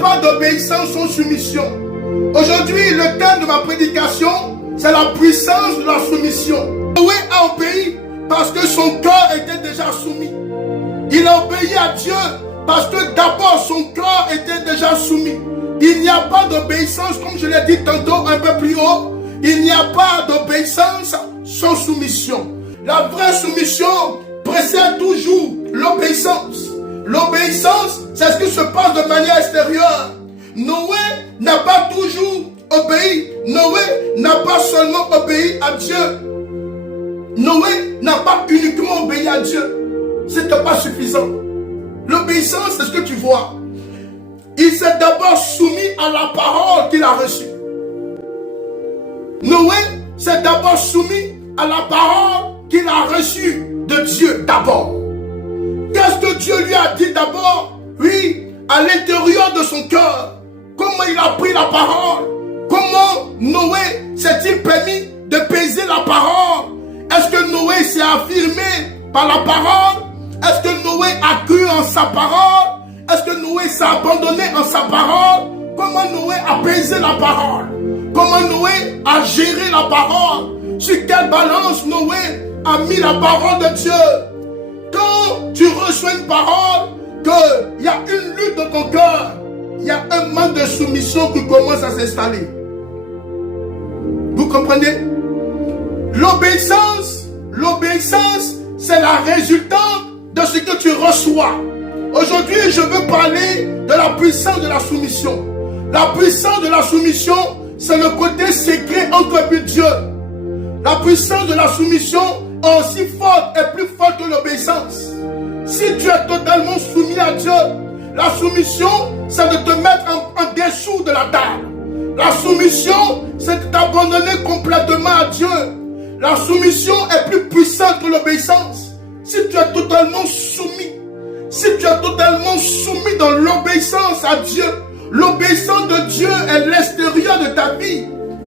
pas d'obéissance sans soumission. Aujourd'hui, le thème de ma prédication, c'est la puissance de la soumission. Noé a obéi parce que son cœur était déjà soumis. Il a obéi à Dieu parce que d'abord son cœur était déjà soumis. Il n'y a pas d'obéissance, comme je l'ai dit tantôt un peu plus haut, il n'y a pas d'obéissance sans soumission. La vraie soumission précède toujours l'obéissance. L'obéissance, c'est ce qui se passe de manière extérieure. Noé n'a pas toujours obéi. Noé n'a pas seulement obéi à Dieu. Noé n'a pas uniquement obéi à Dieu. Ce n'était pas suffisant. L'obéissance, c'est ce que tu vois. Il s'est d'abord soumis à la parole qu'il a reçue. Noé s'est d'abord soumis à la parole qu'il a reçue de Dieu d'abord. Qu'est-ce que Dieu lui a dit d'abord? Oui, à l'intérieur de son cœur. Comment il a pris la parole? Comment Noé s'est-il permis de peser la parole? Est-ce que Noé s'est affirmé par la parole? Est-ce que Noé a cru en sa parole? Est-ce que Noé s'est abandonné en sa parole? Comment Noé a pesé la parole? Comment Noé a géré la parole? Sur quelle balance Noé a mis la parole de Dieu? Quand tu reçois une parole, qu'il y a une lutte dans ton cœur, il y a un manque de soumission qui commence à s'installer. Vous comprenez? L'obéissance, c'est la résultante de ce que tu reçois. Aujourd'hui, je veux parler de la puissance de la soumission. La puissance de la soumission, c'est le côté secret entre Dieu. La puissance de la soumission est aussi forte et plus forte que l'obéissance. Si tu es totalement soumis à Dieu, la soumission, c'est de te mettre en dessous de la table. La soumission, c'est de t'abandonner complètement à Dieu. La soumission est plus puissante que l'obéissance. Si tu es totalement soumis, si tu es totalement soumis dans l'obéissance à Dieu, l'obéissance de Dieu est l'extérieur de ta vie.